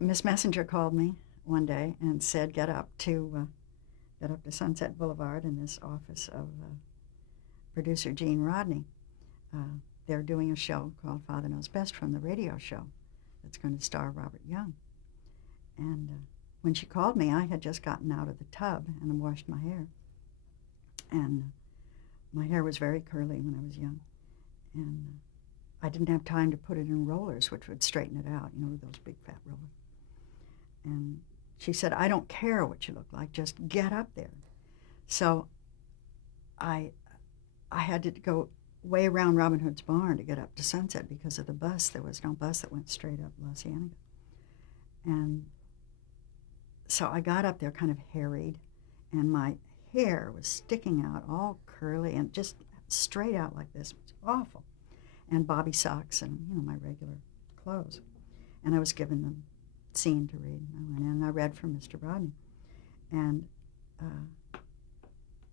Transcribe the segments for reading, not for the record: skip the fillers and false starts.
Miss Messenger called me one day and said, get up to Sunset Boulevard in this office of producer Gene Rodney. They're doing a show called Father Knows Best from the radio show that's going to star Robert Young. And when she called me, I had just gotten out of the tub and washed my hair. And my hair was very curly when I was young. And I didn't have time to put it in rollers, which would straighten it out, those big fat rollers. And she said, I don't care what you look like, just get up there. So I had to go way around Robin Hood's barn to get up to Sunset because of the bus. There was no bus that went straight up La Cienega. And so I got up there kind of harried, and my hair was sticking out all curly and just straight out like this. It was awful. And bobby socks and, my regular clothes. And I was given the scene to read. I went in and I read from Mr. Rodney. And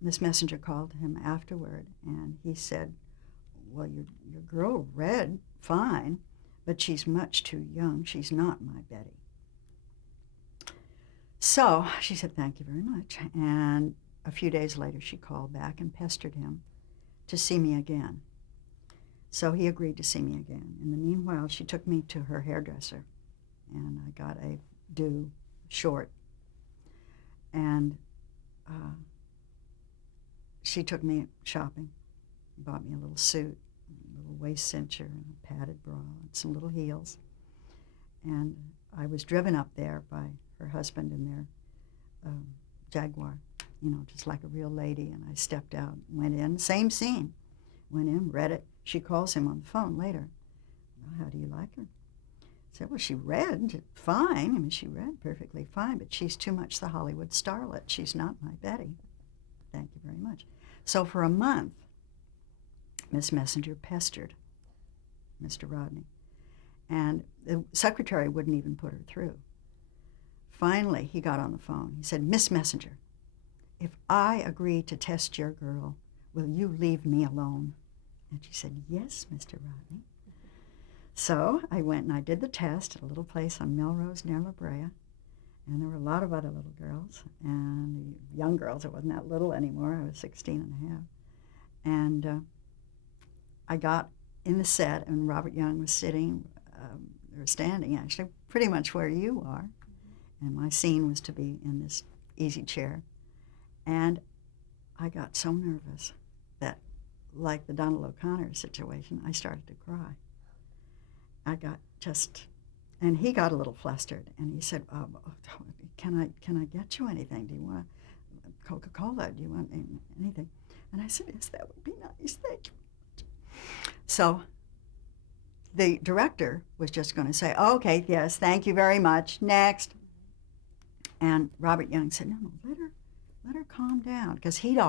Miss Messenger called him afterward, and he said, well, your girl read fine, but she's much too young. She's not my Betty. So she said, thank you very much. And a few days later, she called back and pestered him to see me again. So he agreed to see me again. In the meanwhile, she took me to her hairdresser, and I got a do short. And she took me shopping, bought me a little suit, a little waist cincher, and a padded bra, and some little heels. And I was driven up there by her husband in their Jaguar, just like a real lady. And I stepped out, went in, same scene. Went in, read it. She calls him on the phone later. Well, how do you like her? I said, well, she read fine. I mean, she read perfectly fine, but she's too much the Hollywood starlet. She's not my Betty. Thank you very much. So for a month, Miss Messenger pestered Mr. Rodney. And the secretary wouldn't even put her through. Finally, he got on the phone. He said, Miss Messenger, if I agree to test your girl, will you leave me alone? And she said, yes, Mr. Rodney. So I went and I did the test at a little place on Melrose near La Brea. And there were a lot of other little girls, and young girls. I wasn't that little anymore. I was 16 and a half. And I got in the set, and Robert Young was sitting, or standing actually, pretty much where you are. And my scene was to be in this easy chair. And I got so nervous that, like the Donald O'Connor situation, I started to cry. I got just, and he got a little flustered, and he said, can I get you anything? Do you want Coca-Cola? Do you want anything? And I said, yes, that would be nice, thank you. So the director was just going to say, okay, yes, thank you very much, next. And Robert Young said, no, let her calm down, because he'd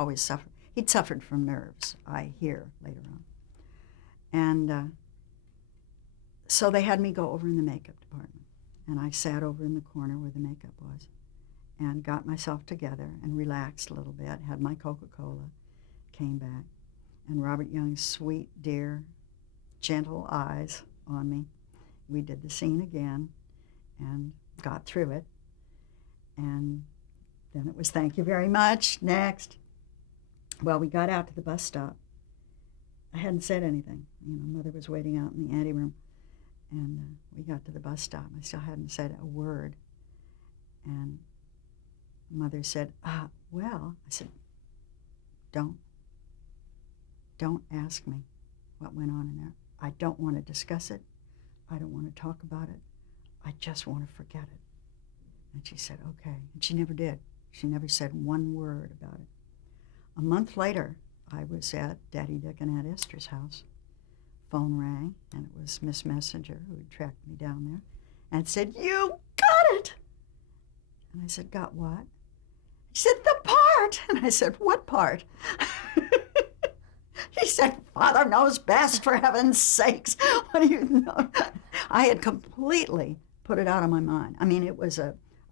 suffered from nerves, I hear later on. And so they had me go over in the makeup department, and I sat over in the corner where the makeup was and got myself together and relaxed a little bit, had my Coca-Cola, came back, and Robert Young's sweet, dear, gentle eyes on me. We did the scene again and got through it. And then it was, thank you very much, next. Well, we got out to the bus stop. I hadn't said anything. Mother was waiting out in the anteroom. And we got to the bus stop. I still hadn't said a word. And Mother said, well, I said, don't ask me what went on in there. I don't want to discuss it. I don't want to talk about it. I just want to forget it. And she said, okay. And she never did. She never said one word about it. A month later, I was at Daddy Dick and Aunt Esther's house. Phone rang, and it was Miss Messenger who had tracked me down there and said, you got it! And I said, got what? She said, the part! And I said, what part? She said, Father Knows Best, for heaven's sakes. What do you know? I had completely put it out of my mind. I mean,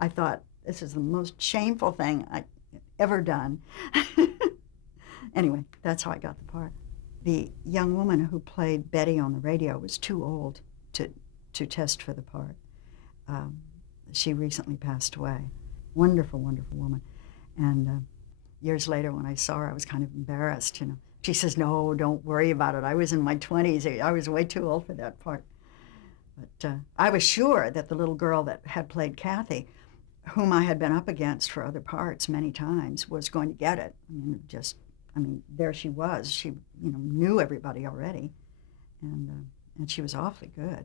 I thought, this is the most shameful thing I've ever done. Anyway, that's how I got the part. The young woman who played Betty on the radio was too old to test for the part. She recently passed away. Wonderful, wonderful woman. And years later when I saw her, I was kind of embarrassed, you know. She says, no, don't worry about it. I was in my 20s. I was way too old for that part. But I was sure that the little girl that had played Kathy, whom I had been up against for other parts many times, was going to get it. I mean, there she was. She, you know, knew everybody already, and she was awfully good.